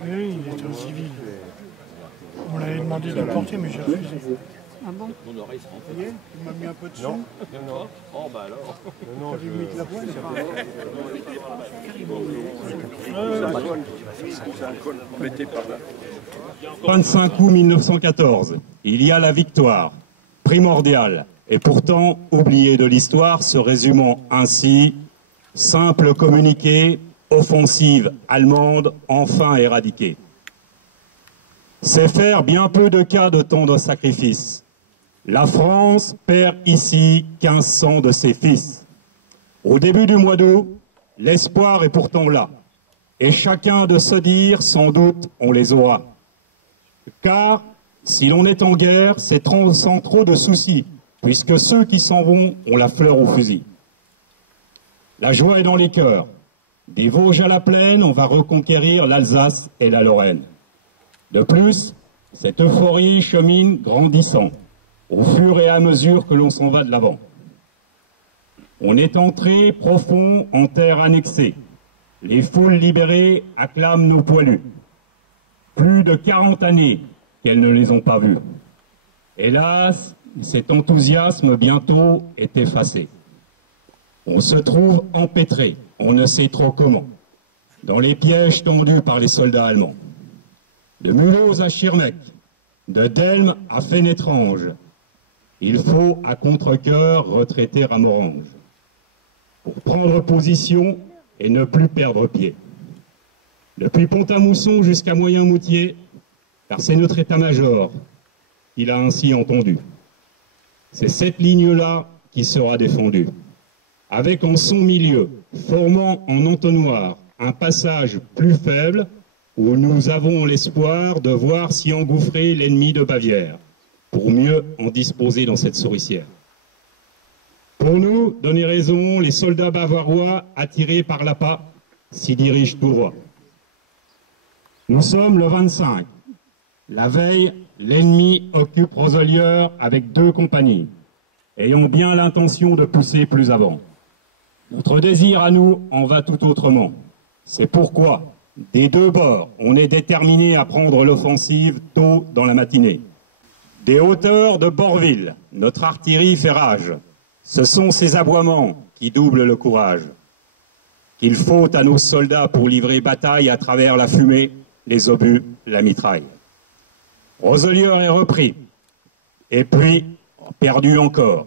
Oui, il était au civil. On l'avait demandé de porter, mais j'ai refusé. Ah bon? Mon oreille se rend. Vous voyez, il m'a mis un peu de son. Non, non. Oh bah alors. Non, T'avais mis de la voix, mettez par là. 25 août 1914, il y a la victoire, primordiale, et pourtant oubliée de l'histoire, se résumant ainsi: simple communiqué, offensive allemande, enfin éradiquée. C'est faire bien peu de cas de tant de sacrifices. La France perd ici 1500 de ses fils. Au début du mois d'août, l'espoir est pourtant là, et chacun de se dire, sans doute, on les aura. Car, si l'on est en guerre, c'est sans trop de soucis, puisque ceux qui s'en vont ont la fleur au fusil. La joie est dans les cœurs. Des Vosges à la Plaine, on va reconquérir l'Alsace et la Lorraine. De plus, cette euphorie chemine grandissant, au fur et à mesure que l'on s'en va de l'avant. On est entré profond en terre annexée. Les foules libérées acclament nos poilus. Plus de 40 années qu'elles ne les ont pas vus. Hélas, cet enthousiasme bientôt est effacé. On se trouve empêtré, on ne sait trop comment, dans les pièges tendus par les soldats allemands. De Mulhouse à Schirmeck, de Delme à Fénétrange, il faut à contre-cœur retraiter à Morhange, pour prendre position et ne plus perdre pied. Depuis Pont-à-Mousson jusqu'à Moyen-Moutier, car c'est notre état-major qu'il a ainsi entendu. C'est cette ligne-là qui sera défendue, avec en son milieu, formant en entonnoir un passage plus faible, où nous avons l'espoir de voir s'y engouffrer l'ennemi de Bavière, pour mieux en disposer dans cette souricière. Pour nous, donner raison, les soldats bavarois, attirés par l'appât, s'y dirigent tout droit. Nous sommes le 25. La veille, l'ennemi occupe Roselières avec 2 compagnies, ayant bien l'intention de pousser plus avant. Notre désir à nous en va tout autrement. C'est pourquoi, des 2 bords, on est déterminé à prendre l'offensive tôt dans la matinée. Des hauteurs de Borville, notre artillerie fait rage. Ce sont ces aboiements qui doublent le courage qu'il faut à nos soldats pour livrer bataille à travers la fumée, les obus, la mitraille. Roselières est repris, et puis perdu encore.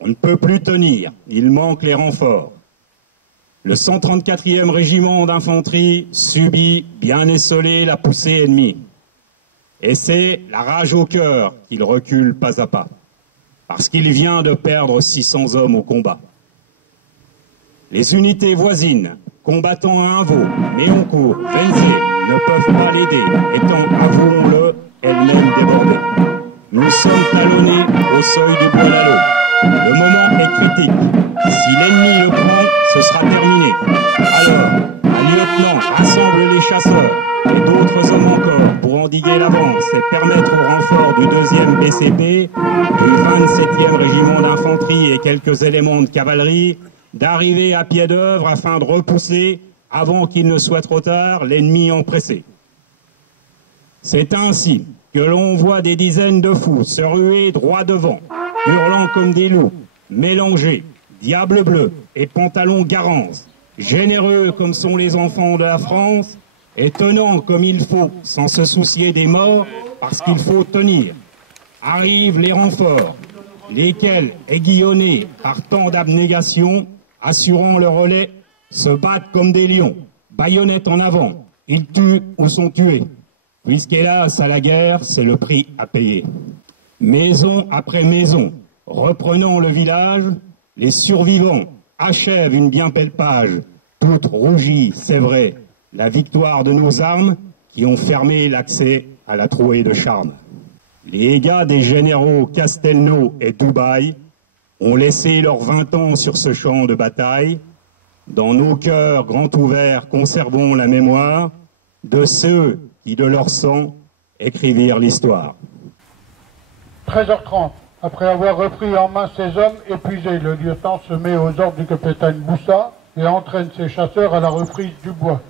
On ne peut plus tenir, il manque les renforts. Le 134e régiment d'infanterie subit, bien essolé, la poussée ennemie. Et c'est la rage au cœur qu'il recule pas à pas, parce qu'il vient de perdre 600 hommes au combat. Les unités voisines, combattant à Invaux, Méoncourt, Wenzé, ne peuvent pas l'aider, étant, avouons-le, elles-mêmes débordées. Nous sommes talonnés au seuil du bois d'Allo. Le moment est critique. Si l'ennemi le prend, ce sera terminé. Alors, un lieutenant rassemble les chasseurs et d'autres hommes encore pour endiguer l'avance et permettre au renfort du 2e BCP, du 27e régiment d'infanterie et quelques éléments de cavalerie d'arriver à pied d'œuvre afin de repousser, avant qu'il ne soit trop tard, l'ennemi empressé. C'est ainsi que l'on voit des dizaines de fous se ruer droit devant, hurlant comme des loups, mélangés, diable bleu et pantalon garance, généreux comme sont les enfants de la France, et tenant comme il faut, sans se soucier des morts, parce qu'il faut tenir. Arrivent les renforts, lesquels, aiguillonnés par tant d'abnégation, assurant le relais, se battent comme des lions, baïonnettes en avant, ils tuent ou sont tués, puisqu'hélas, à la guerre, c'est le prix à payer. Maison après maison, reprenant le village, les survivants achèvent une bien belle page, toute rougie, c'est vrai, la victoire de nos armes qui ont fermé l'accès à la trouée de Charmes. Les gars des généraux Castelnau et Dubaï ont laissé leurs 20 ans sur ce champ de bataille. Dans nos cœurs grands ouverts, conservons la mémoire de ceux qui, de leur sang, écrivirent l'histoire. 13h30. Après avoir repris en main ses hommes épuisés, le lieutenant se met aux ordres du capitaine Boussa et entraîne ses chasseurs à la reprise du bois.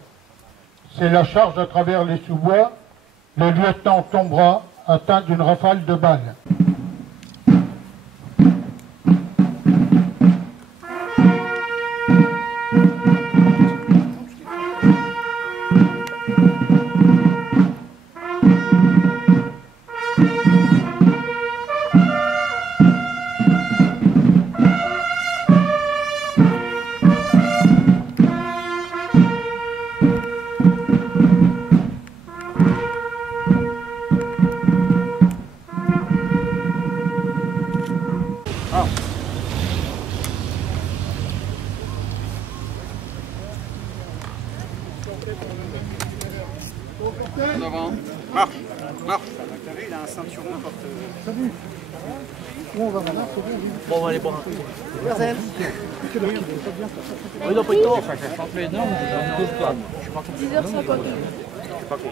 C'est la charge à travers les sous-bois. Le lieutenant tombera, atteint d'une rafale de balles. En avant. Marche. Marche. T'as vu, il a un ceinturon porte. Salut. Où on va maintenant? Bon, on va aller boire un coup. Marcel. Oui, non, pas de temps. Je chante les normes, je ne pas. 10h50. Je suis pas con.